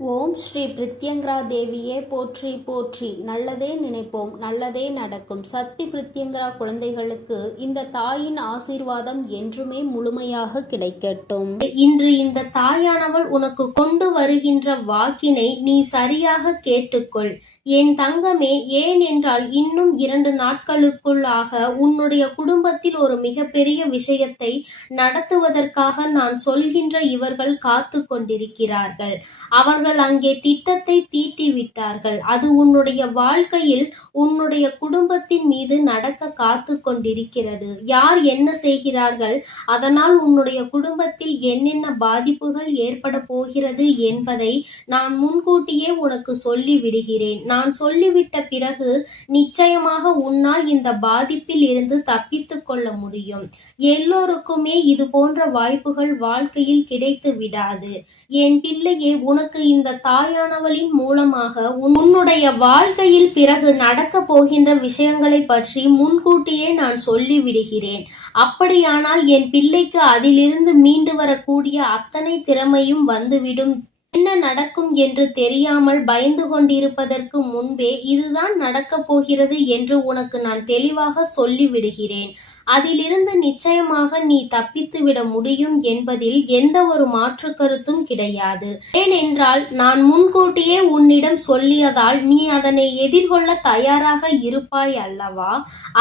ஓம் ஸ்ரீ பிரித்யங்கரா தேவியே போற்றி போற்றி. நல்லதே நினைப்போம் நல்லதே நடக்கும். சக்தி பிரித்யங்கரா குழந்தைகளுக்கு இந்த தாயின் ஆசீர்வாதம் என்றுமே முழுமையாக கிடைக்கட்டும். இன்று இந்த தாயானவள் உனக்கு கொண்டு வருகின்ற வாக்கினை நீ சரியாக கேட்டுக்கொள். என் தங்கமே ஏன் என்றால் இன்னும் இரண்டு நாட்களுக்குள்ளாக உன்னுடைய குடும்பத்தில் ஒரு மிகப்பெரிய விஷயத்தை நடத்துவதற்காக நான் சொல்கின்ற இவர்கள் காத்து கொண்டிருக்கிறார்கள் அவர்கள் அங்கே திட்டத்தை தீட்டிவிட்டார்கள். அது உன்னுடைய வாழ்க்கையில் உன்னுடைய குடும்பத்தின் மீது நடக்க காத்து கொண்டிருக்கிறது. யார் என்ன செய்கிறார்கள்? அதனால் உன்னுடைய குடும்பத்தில் என்னென்ன பாதிப்புகள் ஏற்பட போகிறது என்பதை நான் முன்கூட்டியே உனக்கு சொல்லிவிடுகிறேன். நான் சொல்லிவிட்ட பிறகு நிச்சயமாக உன்னால் இந்த பாதிப்பில் இருந்து தப்பித்து கொள்ள முடியும். எல்லோருக்குமே இது போன்ற வாய்ப்புகள் வாழ்க்கையில் கிடைத்து விடாது. என் பிள்ளையே உனக்கு இந்த இந்த தாயானவளின் மூலமாக உன்னுடைய வாழ்க்கையில் பிறகு நடக்க போகின்ற விஷயங்களை பற்றி முன்கூட்டியே நான் சொல்லிவிடுகிறேன். அப்படியானால் என் பிள்ளைக்கு அதிலிருந்து மீண்டு வரக்கூடிய அத்தனை திறமையும் வந்துவிடும். என்ன நடக்கும் என்று தெரியாமல் பயந்து கொண்டிருப்பதற்கு முன்பே இதுதான் நடக்கப் போகிறது என்று உனக்கு நான் தெளிவாக சொல்லிவிடுகிறேன். அதிலிருந்து நிச்சயமாக நீ தப்பித்து விட முடியும் என்பதில் எந்த ஒரு மாற்று கருத்தும் கிடையாது. ஏனென்றால் நான் முன்கூட்டியே உன்னிடம் சொல்லியதால் நீ அதனை எதிர்கொள்ள தயாராக இருப்பாய் அல்லவா?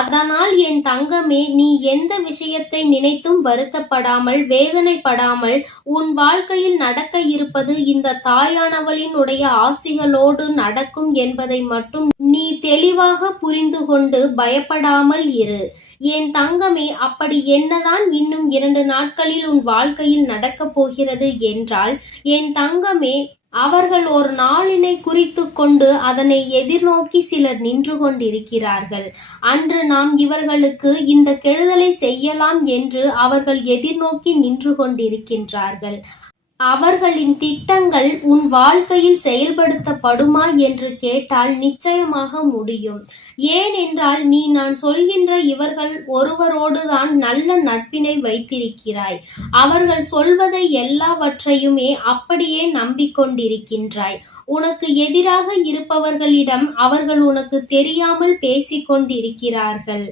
அதனால் என் தங்கமே நீ எந்த விஷயத்தை நினைத்தும் வருத்தப்படாமல் வேதனைப்படாமல் உன் வாழ்க்கையில் நடக்க இருப்பது இந்த தாயானவளினுடைய ஆசிகளோடு நடக்கும் என்பதை மட்டும் நீ தெளிவாக புரிந்து கொண்டு பயப்படாமல் இரு. என் தங்கமே அப்படி என்னதான் இன்னும் இரண்டு நாட்களில் உன் வாழ்க்கையில் நடக்கப் போகிறது என்றால் என் தங்கமே அவர்கள் ஒரு நாளினை குறித்து கொண்டு அதனை எதிர்நோக்கி சிலர் நின்று கொண்டிருக்கிறார்கள். அன்று நாம் இவர்களுக்கு இந்த கெடுதலை செய்யலாம் என்று அவர்கள் எதிர்நோக்கி நின்று கொண்டிருக்கின்றார்கள். அவர்களின் திட்டங்கள் உன் வாழ்க்கையில் செயல்படுத்தப்படுமா என்று கேட்டால் நிச்சயமாக முடியும். ஏனென்றால் நீ நான் சொல்கின்ற இவர்கள் ஒருவரோடு தான் நல்ல நட்பினை வைத்திருக்கிறாய். அவர்கள் சொல்வதை எல்லாவற்றையுமே அப்படியே நம்பிக்கொண்டிருக்கின்றாய். உனக்கு எதிராக இருப்பவர்களிடம் அவர்கள் உனக்கு தெரியாமல் பேசிக் கொண்டிருக்கிறார்கள்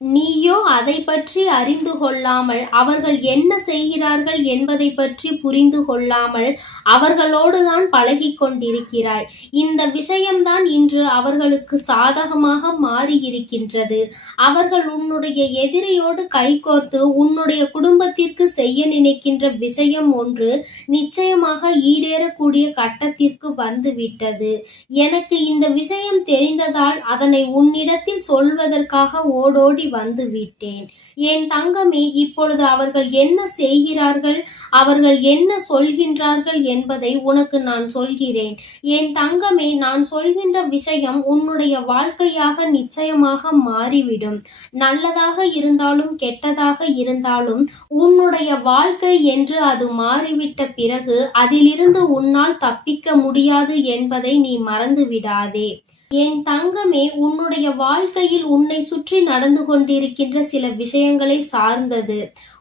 நீயோ அதை பற்றி அறிந்து கொள்ளாமல் அவர்கள் என்ன செய்கிறார்கள் என்பதை பற்றி புரிந்து கொள்ளாமல் அவர்களோடுதான் பழகி கொண்டிருக்கிறாய். இந்த விஷயம்தான் இன்று அவர்களுக்கு சாதகமாக மாறியிருக்கின்றது. அவர்கள் உன்னுடைய எதிரியோடு கைகோர்த்து உன்னுடைய குடும்பத்திற்கு செய்ய நினைக்கின்ற விஷயம் ஒன்று நிச்சயமாக ஈடேறக்கூடிய கட்டத்திற்கு வந்துவிட்டது. எனக்கு இந்த விஷயம் தெரிந்ததால் அதனை உன்னிடத்தில் சொல்வதற்காக ஓடோடி வந்து விட்டேன். என் தங்கமே இப்பொழுது அவர்கள் என்ன செய்கிறார்கள்? அவர்கள் என்ன சொல்கின்றார்கள் என்பதை உனக்கு நான் சொல்கிறேன். என் தங்கமே நான் சொல்கின்ற விஷயம் உன்னுடைய வாழ்க்கையாக நிச்சயமாக மாறிவிடும். நல்லதாக இருந்தாலும் கெட்டதாக இருந்தாலும் உன்னுடைய வாழ்க்கை என்று அது மாறிவிட்ட பிறகு அதிலிருந்து உன்னால் தப்பிக்க முடியாது என்பதை நீ மறந்து விடாதே என் தங்கமே உன்னுடைய வாழ்க்கையில் உன்னை சுற்றி நடந்து கொண்டிருக்கின்ற சில விஷயங்களை சார்ந்தது.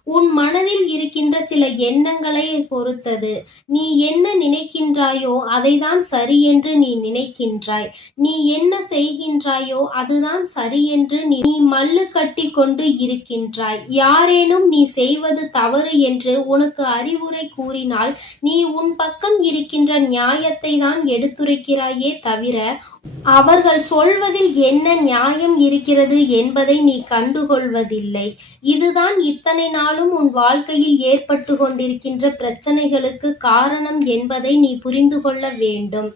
உன் மனதில் இருக்கின்ற சில எண்ணங்களை பொறுத்தது. நீ என்ன நினைக்கின்றாயோ அதைதான் சரி என்று நீ நினைக்கின்றாய். நீ என்ன செய்கின்றாயோ அதுதான் சரி என்று நீ நீ மல்லு கட்டி கொண்டு இருக்கின்றாய். யாரேனும் நீ செய்வது தவறு என்று உனக்கு அறிவுரை கூறினால் நீ உன் பக்கம் இருக்கின்ற நியாயத்தை தான் எடுத்துரைக்கிறாயே தவிர அவர்கள் சொல்வதில் என்ன நியாயம் இருக்கிறது என்பதை நீ கண்டுகொள்வதில்லை. இதுதான் இத்தனை நாளும் உன் வாழ்க்கையில் ஏற்பட்டு கொண்டிருக்கின்ற பிரச்சனைகளுக்கு காரணம் என்பதை நீ புரிந்து கொள்ள வேண்டும்.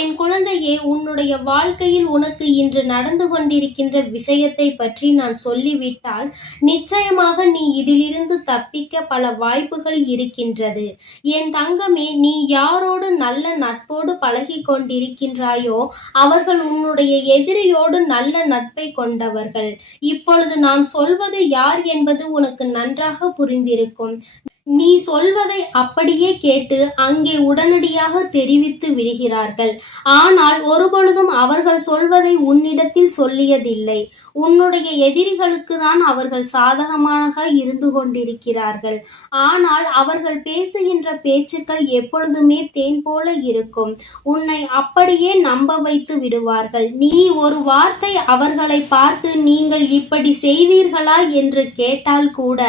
என் குழந்தையே உன்னுடைய வாழ்க்கையில் உனக்கு இன்று நடந்து கொண்டிருக்கின்ற விஷயத்தை பற்றி நான் சொல்லிவிட்டால் நிச்சயமாக நீ இதிலிருந்து தப்பிக்க பல வாய்ப்புகள் இருக்கின்றது. என் தங்கமே நீ யாரோடு நல்ல நட்போடு பழகி கொண்டிருக்கின்றாயோ அவர்கள் உன்னுடைய எதிரியோடு நல்ல நட்பை கொண்டவர்கள். இப்பொழுது நான் சொல்வது யார் என்பது உனக்கு நன்றாக புரிந்திருக்கும். நீ சொல்வதை அப்படியே கேட்டு அங்கே உடனடியாக தெரிவித்து விடுகிறார்கள். ஆனால் ஒருபொழுதும் அவர்கள் சொல்வதை உன்னிடத்தில் சொல்லியதில்லை. உன்னுடைய எதிரிகளுக்கு தான் அவர்கள் சாதகமாக இருந்து கொண்டிருக்கிறார்கள். ஆனால் அவர்கள் பேசுகின்ற பேச்சுக்கள் எப்பொழுதுமே தேன் போல இருக்கும். உன்னை அப்படியே நம்ப வைத்து விடுவார்கள். நீ ஒரு வார்த்தை அவர்களை பார்த்து நீங்கள் இப்படி செய்தீர்களா என்று கேட்டால் கூட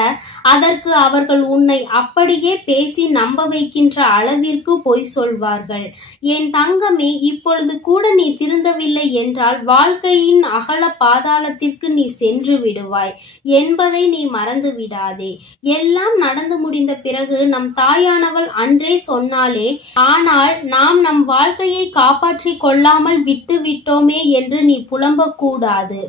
அதற்கு அவர்கள் உன்னை அப்படியே பேசி நம்ப வைக்கின்ற அளவிற்கு பொய் சொல்வார்கள். என் தங்கமே இப்பொழுது கூட நீ திருந்தவில்லை என்றால் வாழ்க்கையின் அகல பாதாளத்திற்கு நீ சென்று விடுவாய். என்பதை நீ மறந்து விடாதே. எல்லாம் நடந்து முடிந்த பிறகு நம் தாயானவள் அன்றே சொன்னாலே ஆனால் நாம் நம் வாழ்க்கையை காப்பாற்றி கொள்ளாமல் விட்டு விட்டோமே என்று நீ புலம்பக்கூடாது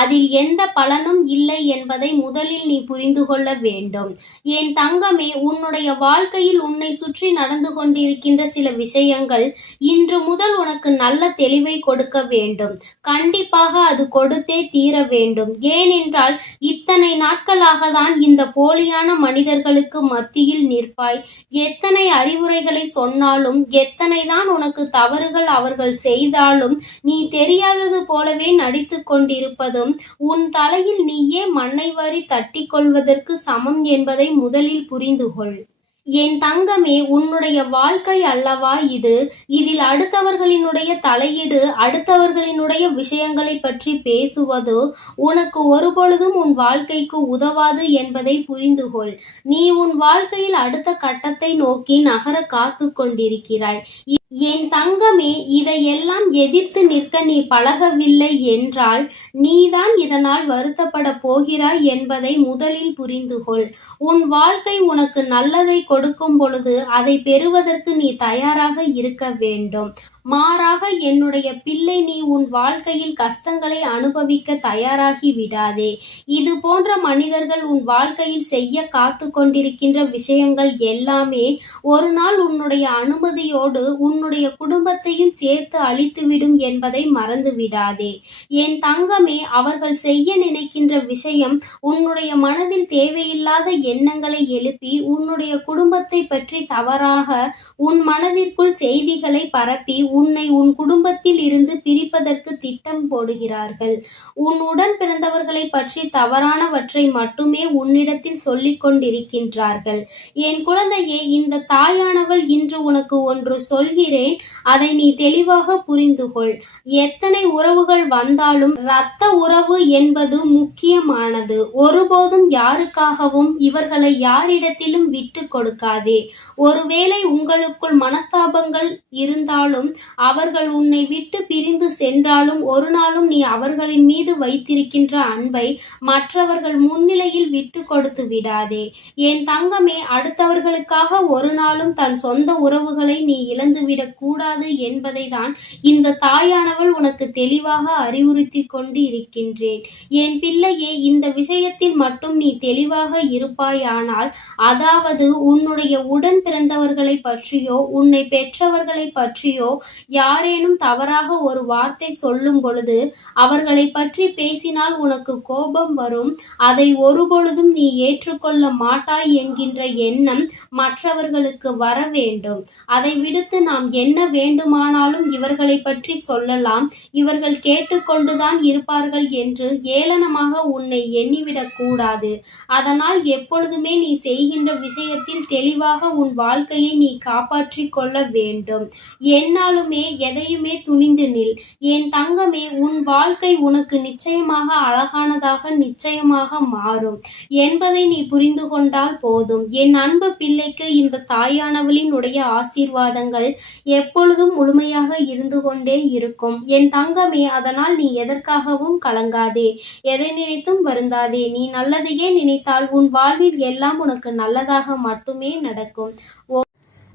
அதில் எந்த பலனும் இல்லை என்பதை முதலில் நீ புரிந்து கொள்ள வேண்டும். என் தங்கமே உன்னுடைய வாழ்க்கையில் உன்னை சுற்றி நடந்து கொண்டிருக்கின்ற சில விஷயங்கள் இன்று முதல் உனக்கு நல்ல தெளிவை கொடுக்க வேண்டும். கண்டிப்பாக அது கொடுத்தே தீர வேண்டும். ஏனென்றால் இத்தனை நாட்களாக தான் இந்த போலியான மனிதர்களுக்கு மத்தியில் நிற்பாய். எத்தனை அறிவுரைகளை சொன்னாலும் எத்தனை தான் உனக்கு தவறுகள் அவர்கள் செய்தாலும் நீ தெரியாதது போலவே நடித்து கொண்டிருப்பதும் உன் தலையில் நீயே மண்ணை வாரி தட்டி கொள்வதற்கு சமம் என்பதை முதலில் புரிந்து கொள் என் தங்கமே உன்னுடைய வாழ்க்கை அல்லவா இது? இதில் அடுத்தவர்களினுடைய தலையீடு அடுத்தவர்களினுடைய விஷயங்களை பற்றி பேசுவது உனக்கு ஒருபொழுதும் உன் வாழ்க்கைக்கு உதவாது என்பதை புரிந்து கொள் நீ உன் வாழ்க்கையில் அடுத்த கட்டத்தை நோக்கி நகர காத்து கொண்டிருக்கிறாய். என் தங்கமே இதையெல்லாம் எதிர்த்து நிற்க நீ பழகவில்லை என்றால் நீதான் இதனால் வருத்தப்பட போகிறாய் என்பதை முதலில் புரிந்து கொள் உன் வாழ்க்கை உனக்கு நல்லதை கொடுக்கும் பொழுது அதை பெறுவதற்கு நீ தயாராக இருக்க வேண்டும். மாறாக என்னுடைய பிள்ளை நீ உன் வாழ்க்கையில் கஷ்டங்களை அனுபவிக்க தயாராகி விடாதே. இது போன்ற மனிதர்கள் உன் வாழ்க்கையில் செய்ய காத்து கொண்டிருக்கின்ற விஷயங்கள் எல்லாமே ஒரு நாள் உன்னுடைய அனுமதியோடு உன்னுடைய குடும்பத்தையும் சேர்த்து அழித்துவிடும் என்பதை மறந்து விடாதே. என் தங்கமே அவர்கள் செய்ய நினைக்கின்ற விஷயம் உன்னுடைய மனதில் தேவையில்லாத எண்ணங்களை எழுப்பி உன்னுடைய குடும்பத்தை பற்றி தவறாக உன் மனதிற்குள் செய்திகளை பரப்பி உன்னை உன் குடும்பத்தில் இருந்து பிரிப்பதற்கு திட்டம் போடுகிறார்கள். உன் உடன் பிறந்தவர்களை பற்றி தவறானவற்றை மட்டுமே உன்னிடத்தில் சொல்லிக் கொண்டிருக்கின்றார்கள். என் குழந்தையே இந்த தாயானவள் இன்று உனக்கு ஒன்று சொல்கிறேன். அதை நீ தெளிவாக புரிந்து கொள் எத்தனை உறவுகள் வந்தாலும் இரத்த உறவு என்பது முக்கியமானது. ஒருபோதும் யாருக்காகவும் இவர்களை யாரிடத்திலும் விட்டு கொடுக்காதே. ஒருவேளை உங்களுக்குள் மனஸ்தாபங்கள் இருந்தாலும் அவர்கள் உன்னை விட்டு பிரிந்து சென்றாலும் ஒரு நாளும் நீ அவர்களின் மீது வைத்திருக்கின்ற அன்பை மற்றவர்கள் முன்னிலையில் விட்டு கொடுத்து விடாதே. என் தங்கமே அடுத்தவர்களுக்காக ஒரு நாளும் தன் சொந்த உறவுகளை நீ இழந்துவிடக் கூடாது என்பதை தான் இந்த தாயானவள் உனக்கு தெளிவாக அறிவுறுத்தி கொண்டு இருக்கின்றேன் என் பிள்ளையே இந்த விஷயத்தில் மட்டும் நீ தெளிவாக இருப்பாயானால் அதாவது உன்னுடைய உடன் பிறந்தவர்களை பற்றியோ உன்னை பெற்றவர்களை பற்றியோ யாரேனும் தவறாக ஒரு வார்த்தை சொல்லும் பொழுது அவர்களை பற்றி பேசினால் உனக்கு கோபம் வரும். அதை ஒருபொழுதும் நீ ஏற்றுக்கொள்ள மாட்டாய் என்கின்ற எண்ணம் மற்றவர்களுக்கு வர வேண்டும் அதை விடுத்து நாம் என்ன வேண்டுமானாலும் இவர்களை பற்றி சொல்லலாம். இவர்கள் கேட்டுக்கொண்டுதான் இருப்பார்கள் என்று ஏளனமாக உன்னை எண்ணிவிடக் கூடாது. அதனால் எப்பொழுதுமே நீ செய்கின்ற விஷயத்தில் தெளிவாக உன் வாழ்க்கையை நீ காப்பாற்றிக் கொள்ள வேண்டும். என்னாலும் எதையுமே துணிந்து நில். என் தங்கமே உன் வாழ்க்கை உனக்கு நிச்சயமாக அழகானதாக நிச்சயமாக மாறும். என்பதை நீ புரிந்து கொண்டால் போதும். என் அன்பு பிள்ளைக்கு இந்த தாயானவளினுடைய ஆசீர்வாதங்கள் எப்பொழுதும் முழுமையாக இருந்து கொண்டே இருக்கும். என் தங்கமே அதனால் நீ எதற்காகவும் கலங்காதே. எதை நினைத்தும் வருந்தாதே. நீ நல்லதையே நினைத்தால் உன் வாழ்வில் எல்லாம் உனக்கு நல்லதாக மட்டுமே நடக்கும்.